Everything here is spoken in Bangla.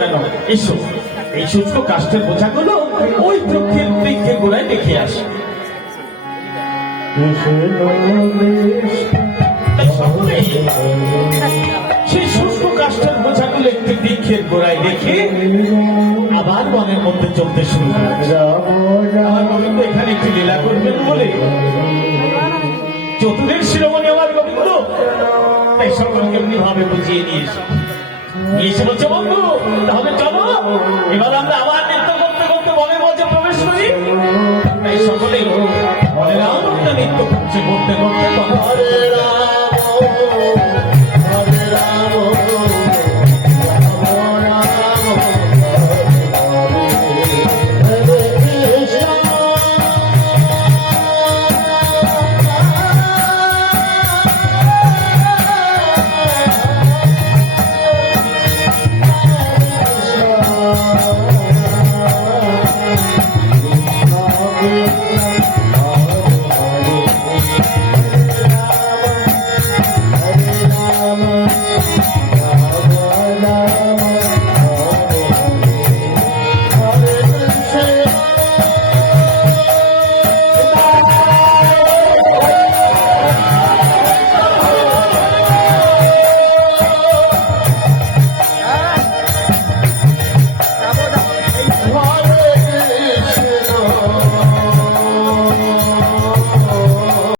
কেন? এসো, এই শুষ্ক কাষ্ঠের বোঝাগুলো ওই বৃক্ষের গোড়ায় রেখে আসি। সেই শুষ্ক কাষ্ঠের বোঝাগুলো একটি বৃক্ষের গোড়ায় রেখে আবার বনের মধ্যে চলতে শুরু করে। আমার গোবিন্দ এখানে একটি লীলা করবেন বলে চতুরের শিরোমণি আমার গোবিন্দ তাই সকলকে এমনি ভাবে বুঝিয়ে নিয়ে এসে বলছে, বন্ধু তাহলে চলো এবার আমরা আবার নৃত্য করতে করতে বনের মধ্যে প্রবেশ করি। তাই সকলেই বনের আনন্দ নৃত্য করছে করতে করতে